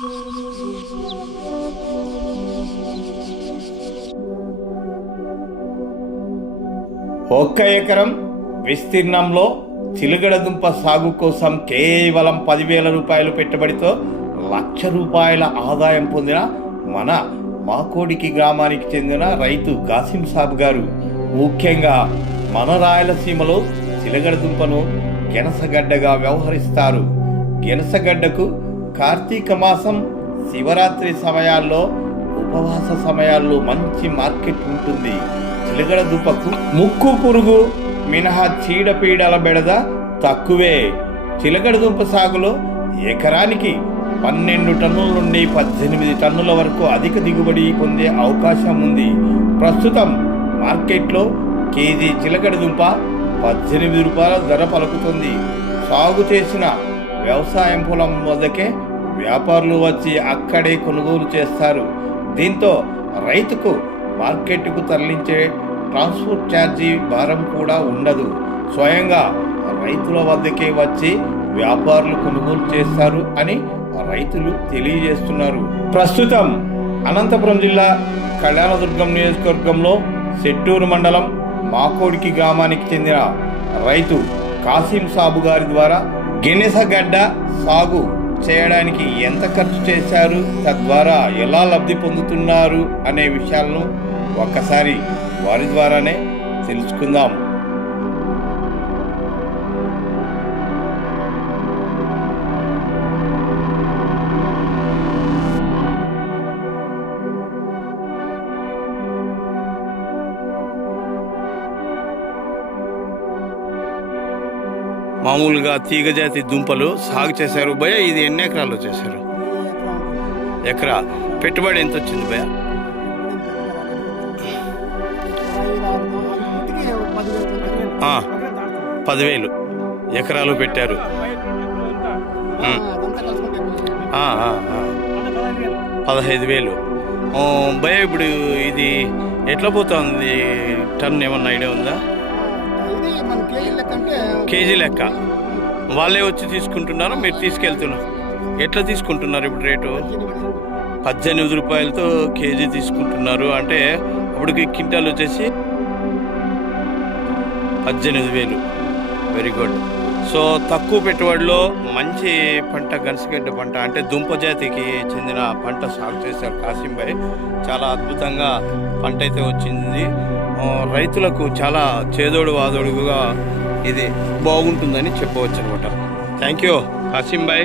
ఒక్క ఎకరం విస్తీర్ణంలో చిలుగడదుంప సాగు కోసం కేవలం పదివేల రూపాయలు పెట్టుబడితో లక్ష రూపాయల ఆదాయం పొందిన మన మాకోడికి గ్రామానికి చెందిన రైతు కాసిం సాబ్ గారు. ముఖ్యంగా మన రాయలసీమలో చిలగడదుంపను గెనసగడ్డగా వ్యవహరిస్తారు. గెనసగడ్డకు కార్తీక మాసం శివరాత్రి సమయాల్లో ఉపవాస సమయాల్లో మంచి మార్కెట్ ఉంటుంది. చిలగడ దుప్పకు ముక్కు పురుగు మినహా చీడపీడల బెడద తక్కువే. చిలకడ దుంప సాగులో ఎకరానికి పన్నెండు టన్నుల నుండి పద్దెనిమిది టన్నుల వరకు అధిక దిగుబడి పొందే అవకాశం ఉంది. ప్రస్తుతం మార్కెట్లో కేజీ చిలకడ దుంప పద్దెనిమిది రూపాయల ధర పలుకుతుంది. సాగు చేసిన వ్యవసాయం పొలం వద్దకే వ్యాపారులు వచ్చి అక్కడే కొనుగోలు చేస్తారు. దీంతో రైతుకు మార్కెట్కు తరలించే ట్రాన్స్పోర్ట్ ఛార్జీ భారం కూడా ఉండదు. స్వయంగా రైతుల వద్దకే వచ్చి వ్యాపారులు కొనుగోలు చేస్తారు అని రైతులు తెలియజేస్తున్నారు. ప్రస్తుతం అనంతపురం జిల్లా కళ్యాణదుర్గం నియోజకవర్గంలో సెట్టూరు మండలం మాకోడికి గ్రామానికి చెందిన రైతు కాసిం సాబు గారి ద్వారా గెనెసగడ్డ సాగు చేయడానికి ఎంత ఖర్చు చేశారు తద్వారా ఎలా లబ్ధి పొందుతున్నారు అనే విషయాలను ఒక్కసారి వారి ద్వారానే తెలుసుకుందాం. మామూలుగా తీగజాతి దుంపలు సాగు చేశారు భయ ఇది ఎన్ని ఎకరాలు చేశారు? ఎకరా పెట్టుబడి ఎంత వచ్చింది భయ పదివేలు ఎకరాలు పెట్టారు. పదహైదు వేలు. భయ ఇప్పుడు ఇది ఎట్లా పోతుంది? టర్న్ ఏమన్నా ఐడియా ఉందా? కేజీ లెక్క వాళ్ళే వచ్చి తీసుకుంటున్నారా మీరు తీసుకెళ్తున్నారు. ఎట్లా తీసుకుంటున్నారు ఇప్పుడు రేటు? పద్దెనిమిది రూపాయలతో కేజీ తీసుకుంటున్నారు అంటే అప్పటికి క్వింటాల్ వచ్చేసి పద్దెనిమిది వేలు. వెరీ గుడ్ సో తక్కువ పెట్టుబడిలో మంచి పంట గనసగడ్డ పంట అంటే దుంప జాతికి చెందిన పంట సాగు చేశారు కాసింబాయ్ చాలా అద్భుతంగా పంట అయితే వచ్చింది. రైతులకు చాలా చేదోడు వాదోడుగా ఇది బాగుంటుందని చెప్పవచ్చు అనమాట థ్యాంక్ యూ కాసింబాయ్